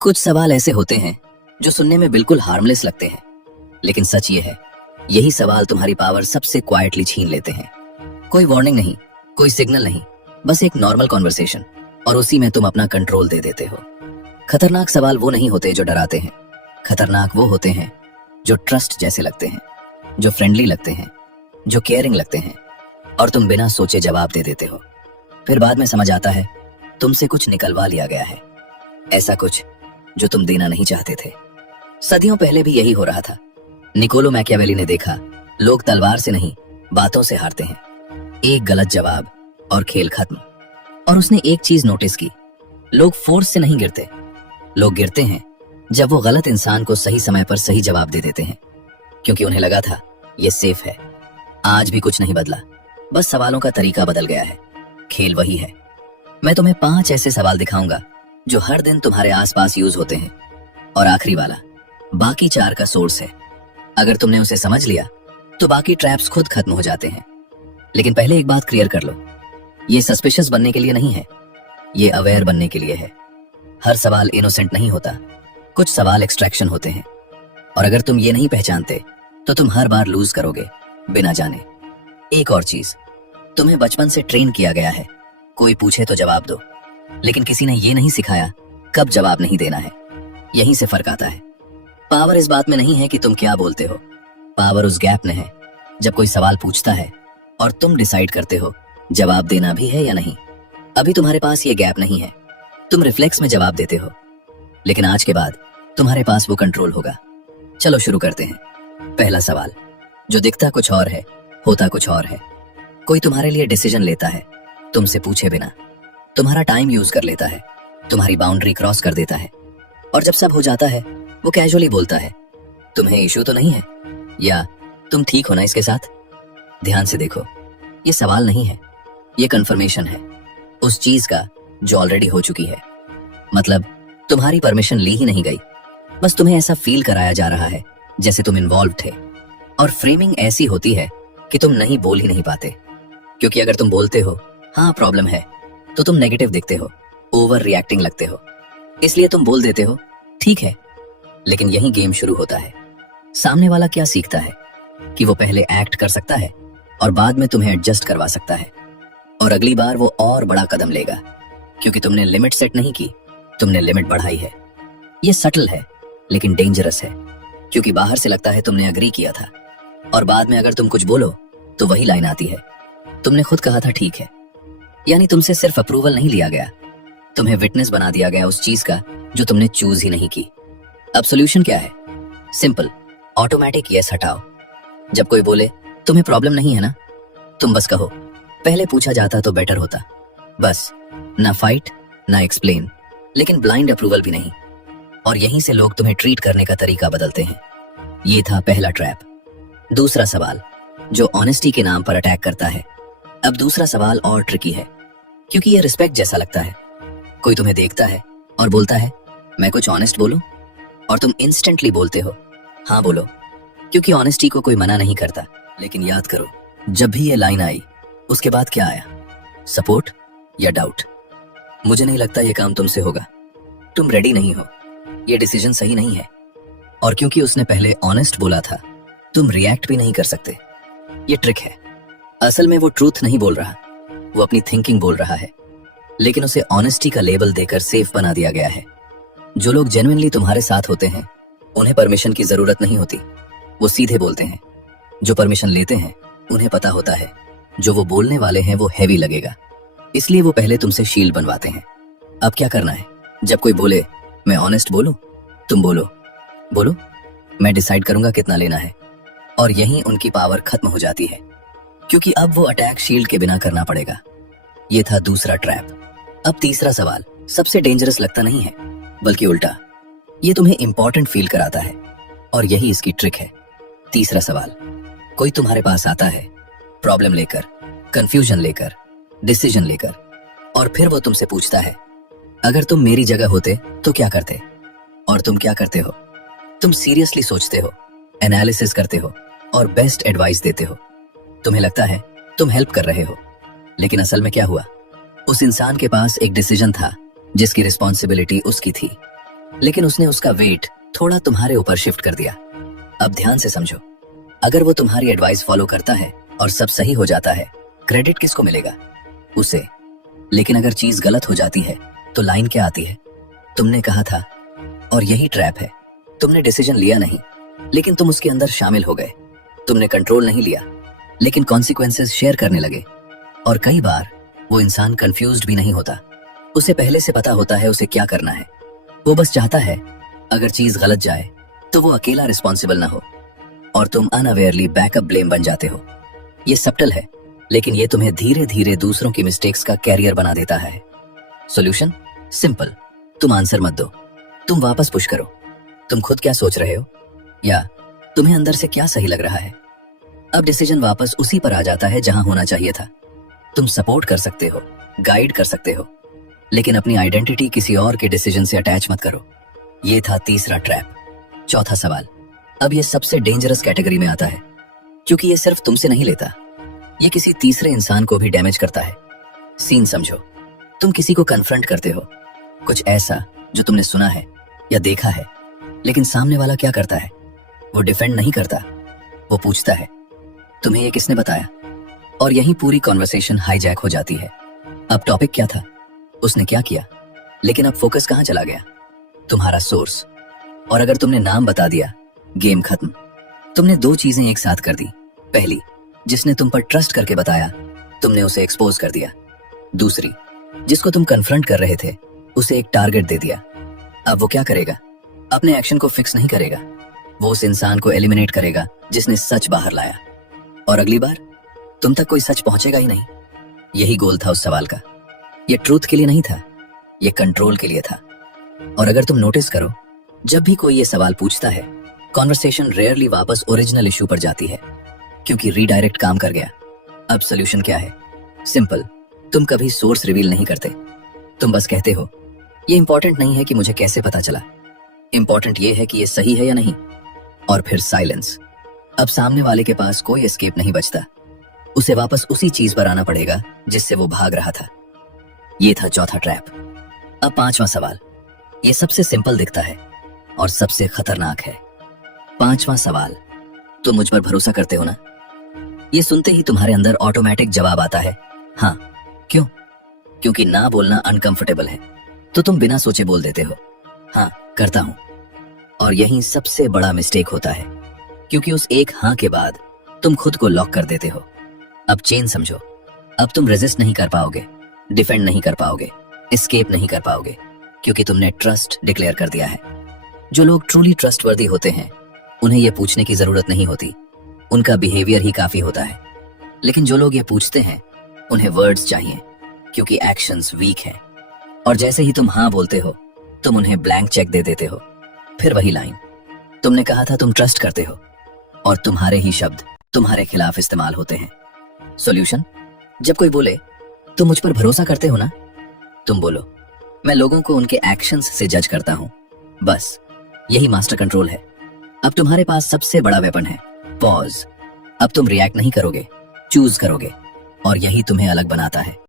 कुछ सवाल ऐसे होते हैं जो सुनने में बिल्कुल हार्मलेस लगते हैं, लेकिन सच ये है, यही सवाल तुम्हारी पावर सबसे क्वाइटली छीन लेते हैं। कोई वार्निंग नहीं, कोई सिग्नल नहीं, बस एक नॉर्मल कॉन्वर्सेशन, और उसी में तुम अपना कंट्रोल दे देते हो। खतरनाक सवाल वो नहीं होते जो डराते हैं, खतरनाक वो होते हैं जो ट्रस्ट जैसे लगते हैं, जो फ्रेंडली लगते हैं, जो केयरिंग लगते हैं, और तुम बिना सोचे जवाब दे देते हो। फिर बाद में समझ आता है तुमसे कुछ निकलवा लिया गया है, ऐसा कुछ जो तुम देना नहीं चाहते थे। सदियों पहले भी यही हो रहा था। निकोलो मैकियावेली ने देखा, लोग तलवार से नहीं, बातों से हारते हैं। एक गलत जवाब और खेल खत्म। और उसने एक चीज नोटिस की, लोग फोर्स से नहीं गिरते, लोग गिरते हैं जब वो गलत इंसान को सही समय पर सही जवाब दे देते हैं, क्योंकि उन्हें लगा था ये सेफ है। आज भी कुछ नहीं बदला, बस सवालों का तरीका बदल गया है। खेल वही है। मैं तुम्हें 5 ऐसे सवाल दिखाऊंगा जो हर दिन तुम्हारे आसपास यूज होते हैं, और आखिरी वाला बाकी 4 का सोर्स है। अगर तुमने उसे समझ लिया तो बाकी ट्रैप्स खुद खत्म हो जाते हैं। लेकिन पहले एक बात क्लियर कर लो, ये सस्पिशियस बनने के लिए नहीं है, ये अवेयर बनने के लिए है। हर सवाल इनोसेंट नहीं होता, कुछ सवाल एक्सट्रैक्शन होते हैं, और अगर तुम ये नहीं पहचानते तो तुम हर बार लूज करोगे बिना जाने। एक और चीज, तुम्हें बचपन से ट्रेन किया गया है, कोई पूछे तो जवाब दो, लेकिन किसी ने ये नहीं सिखाया कब जवाब नहीं देना है। यहीं से फर्क आता है। पावर इस बात में नहीं है कि तुम क्या बोलते हो, पावर उस गैप में है जब कोई सवाल पूछता है और तुम डिसाइड करते हो जवाब देना भी है या नहीं। अभी तुम्हारे पास ये गैप नहीं है, तुम रिफ्लेक्स में जवाब देते हो, लेकिन आज के बाद तुम्हारे पास वो कंट्रोल होगा। चलो शुरू करते हैं। पहला सवाल, जो दिखता कुछ और है, होता कुछ और है। कोई तुम्हारे लिए डिसीजन लेता है, तुमसे पूछे बिना, तुम्हारा टाइम यूज कर लेता है, तुम्हारी बाउंड्री क्रॉस कर देता है, और जब सब हो जाता है वो कैजुअली बोलता है, तुम्हें इशू तो नहीं है, या तुम ठीक हो ना इसके साथ। ध्यान से देखो, ये सवाल नहीं है, ये कंफर्मेशन है उस चीज का जो ऑलरेडी हो चुकी है। मतलब तुम्हारी परमिशन ली ही नहीं गई, बस तुम्हें ऐसा फील कराया जा रहा है जैसे तुम इन्वॉल्व थे। और फ्रेमिंग ऐसी होती है कि तुम नहीं बोल ही नहीं पाते, क्योंकि अगर तुम बोलते हो हाँ प्रॉब्लम है, तो तुम नेगेटिव दिखते हो, ओवर रिएक्टिंग लगते हो, इसलिए तुम बोल देते हो ठीक है। लेकिन यही गेम शुरू होता है। सामने वाला क्या सीखता है कि वो पहले एक्ट कर सकता है और बाद में तुम्हें एडजस्ट करवा सकता है, और अगली बार वो और बड़ा कदम लेगा, क्योंकि तुमने लिमिट सेट नहीं की, तुमने लिमिट बढ़ाई है। ये सटल है लेकिन डेंजरस है, क्योंकि बाहर से लगता है तुमने अग्री किया था, और बाद में अगर तुम कुछ बोलो तो वही लाइन आती है, तुमने खुद कहा था ठीक है। यानी तुमसे सिर्फ अप्रूवल नहीं लिया गया, तुम्हें विटनेस बना दिया गया उस चीज का जो तुमने चूज ही नहीं की। अब सॉल्यूशन क्या है? सिंपल, ऑटोमेटिक यस हटाओ। जब कोई बोले तुम्हें प्रॉब्लम नहीं है ना, तुम बस कहो पहले पूछा जाता तो बेटर होता। बस, ना फाइट ना एक्सप्लेन, लेकिन ब्लाइंड अप्रूवल भी नहीं। और यहीं से लोग तुम्हें ट्रीट करने का तरीका बदलते हैं। ये था पहला ट्रैप। दूसरा सवाल, जो ऑनेस्टी के नाम पर अटैक करता है। अब दूसरा सवाल और ट्रिकी है, क्योंकि ये रिस्पेक्ट जैसा लगता है। कोई तुम्हें देखता है और बोलता है मैं कुछ ऑनेस्ट बोलूं, और तुम इंस्टेंटली बोलते हो हाँ बोलो, क्योंकि ऑनेस्टी को कोई मना नहीं करता। लेकिन याद करो, जब भी ये लाइन आई उसके बाद क्या आया? सपोर्ट या डाउट? मुझे नहीं लगता ये काम तुमसे होगा, तुम रेडी नहीं हो, ये डिसीजन सही नहीं है। और क्योंकि उसने पहले ऑनेस्ट बोला था, तुम रिएक्ट भी नहीं कर सकते। ये ट्रिक है। असल में वो ट्रूथ नहीं बोल रहा, वो अपनी थिंकिंग बोल रहा है, लेकिन उसे ऑनेस्टी का लेबल देकर सेफ बना दिया गया है। जो लोग जेन्युइनली तुम्हारे साथ होते हैं उन्हें परमिशन की जरूरत नहीं होती, वो सीधे बोलते हैं। जो परमिशन लेते हैं उन्हें पता होता है जो वो बोलने वाले हैं वो हैवी लगेगा, इसलिए वो पहले तुमसे शील्ड बनवाते हैं। अब क्या करना है? जब कोई बोले मैं ऑनेस्ट बोलूं, तुम बोलो बोलो, मैं डिसाइड करूंगा कितना लेना है। और यहीं उनकी पावर खत्म हो जाती है, क्योंकि अब वो अटैक शील्ड के बिना करना पड़ेगा। ये था दूसरा ट्रैप। अब तीसरा सवाल सबसे डेंजरस लगता नहीं है, बल्कि उल्टा, ये तुम्हें इंपॉर्टेंट फील कराता है, और यही इसकी ट्रिक है। तीसरा सवाल, कोई तुम्हारे पास आता है प्रॉब्लम लेकर, कंफ्यूजन लेकर, डिसीजन लेकर, और फिर वो तुमसे पूछता है अगर तुम मेरी जगह होते तो क्या करते? और तुम क्या करते हो? तुम सीरियसली सोचते हो, एनालिसिस करते हो, और बेस्ट एडवाइस देते हो। तुम्हें लगता है तुम हेल्प कर रहे हो, लेकिन असल में क्या हुआ? उस इंसान के पास एक डिसीजन था जिसकी रिस्पॉन्सिबिलिटी उसकी थी, लेकिन उसने उसका वेट थोड़ा तुम्हारे ऊपर शिफ्ट कर दिया। अब ध्यान से समझो, अगर वो तुम्हारी एडवाइस फॉलो करता है और सब सही हो जाता है, क्रेडिट किसको मिलेगा? उसे। लेकिन अगर चीज गलत हो जाती है तो लाइन क्या आती है? तुमने कहा था। और यही ट्रैप है। तुमने डिसीजन लिया नहीं, लेकिन तुम उसके अंदर शामिल हो गए। तुमने कंट्रोल नहीं लिया, लेकिन कॉन्सिक्वेंसेस शेयर करने लगे। और कई बार वो इंसान कंफ्यूज्ड भी नहीं होता। उसे पहले से पता होता है उसे क्या करना है। वो बस चाहता है अगर चीज गलत जाए तो वो अकेला रिस्पॉन्सिबल ना हो, और तुम अनअवेयरली बैकअप ब्लेम बन जाते हो। ये सब्टल है, लेकिन ये तुम्हें धीरे धीरे दूसरों की मिस्टेक्स का कैरियर बना देता है। सॉल्यूशन सिंपल, तुम आंसर मत दो, तुम वापस पुश करो। तुम खुद क्या सोच रहे हो, या तुम्हें अंदर से क्या सही लग रहा है। अब डिसीजन वापस उसी पर आ जाता है जहां होना चाहिए था। तुम सपोर्ट कर सकते हो, गाइड कर सकते हो, लेकिन अपनी आइडेंटिटी किसी और के डिसीजन से अटैच मत करो। ये था तीसरा ट्रैप। चौथा सवाल, अब ये सबसे डेंजरस कैटेगरी में आता है, क्योंकि ये सिर्फ तुमसे नहीं लेता, ये किसी तीसरे इंसान को भी डैमेज करता है। सीन समझो, तुम किसी को कन्फ्रंट करते हो, कुछ ऐसा जो तुमने सुना है या देखा है, लेकिन सामने वाला क्या करता है? वो डिफेंड नहीं करता, वो पूछता है तुम्हें ये किसने बताया? और यही पूरी कॉन्वर्सेशन हाईजैक हो जाती है। अब टॉपिक क्या था, उसने क्या किया, लेकिन अब फोकस कहां चला गया? तुम्हारा सोर्स। और अगर तुमने नाम बता दिया, गेम खत्म। तुमने दो चीजें एक साथ कर दी। पहली, जिसने तुम पर ट्रस्ट करके बताया, तुमने उसे एक्सपोज कर दिया। दूसरी, जिसको तुम कन्फ्रंट कर रहे थे, उसे एक टारगेट दे दिया। अब वो क्या करेगा? अपने एक्शन को फिक्स नहीं करेगा, वो उस इंसान को एलिमिनेट करेगा जिसने सच बाहर लाया। और अगली बार तुम तक कोई सच पहुंचेगा ही नहीं। यही गोल था उस सवाल का। ये ट्रूथ के लिए नहीं था, ये कंट्रोल के लिए था। और अगर तुम नोटिस करो, जब भी कोई ये सवाल पूछता है, कॉन्वर्सेशन रेयरली वापस ओरिजिनल इशू पर जाती है, क्योंकि रीडायरेक्ट काम कर गया। अब सोल्यूशन क्या है? सिंपल, तुम कभी सोर्स रिवील नहीं करते। तुम बस कहते हो ये इंपॉर्टेंट नहीं है कि मुझे कैसे पता चला, इंपॉर्टेंट ये है कि ये सही है या नहीं। और फिर साइलेंस। अब सामने वाले के पास कोई एस्केप नहीं बचता, उसे वापस उसी चीज पर आना पड़ेगा जिससे वो भाग रहा था। ये था चौथा ट्रैप। अब पांचवा सवाल, ये सबसे सिंपल दिखता है और सबसे खतरनाक है। पांचवा सवाल, तुम मुझ पर भरोसा करते हो ना? ये सुनते ही तुम्हारे अंदर ऑटोमेटिक जवाब आता है, हाँ। क्यों? क्योंकि ना बोलना अनकंफर्टेबल है, तो तुम बिना सोचे बोल देते हो, हाँ करता हूं। और यही सबसे बड़ा मिस्टेक होता है, क्योंकि उस एक हाँ के बाद तुम खुद को लॉक कर देते हो। अब चेन समझो, अब तुम रेजिस्ट नहीं कर पाओगे, डिफेंड नहीं कर पाओगे, एस्केप नहीं कर पाओगे, क्योंकि तुमने ट्रस्ट डिक्लेयर कर दिया है। जो लोग ट्रूली ट्रस्टवर्दी होते हैं, उन्हें यह पूछने की जरूरत नहीं होती, उनका बिहेवियर ही काफी होता है। लेकिन जो लोग ये पूछते हैं, उन्हें वर्ड्स चाहिए, क्योंकि एक्शंस वीक हैं। और जैसे ही तुम हाँ बोलते हो, तुम उन्हें ब्लैंक चेक दे देते हो। फिर वही लाइन, तुमने कहा था तुम ट्रस्ट करते हो, और तुम्हारे ही शब्द तुम्हारे खिलाफ इस्तेमाल होते हैं। सॉल्यूशन, जब कोई बोले तुम मुझ पर भरोसा करते हो ना, तुम बोलो मैं लोगों को उनके एक्शंस से जज करता हूं। बस यही मास्टर कंट्रोल है। अब तुम्हारे पास सबसे बड़ा वेपन है, पॉज। अब तुम रिएक्ट नहीं करोगे, चूज करोगे, और यही तुम्हें अलग बनाता है।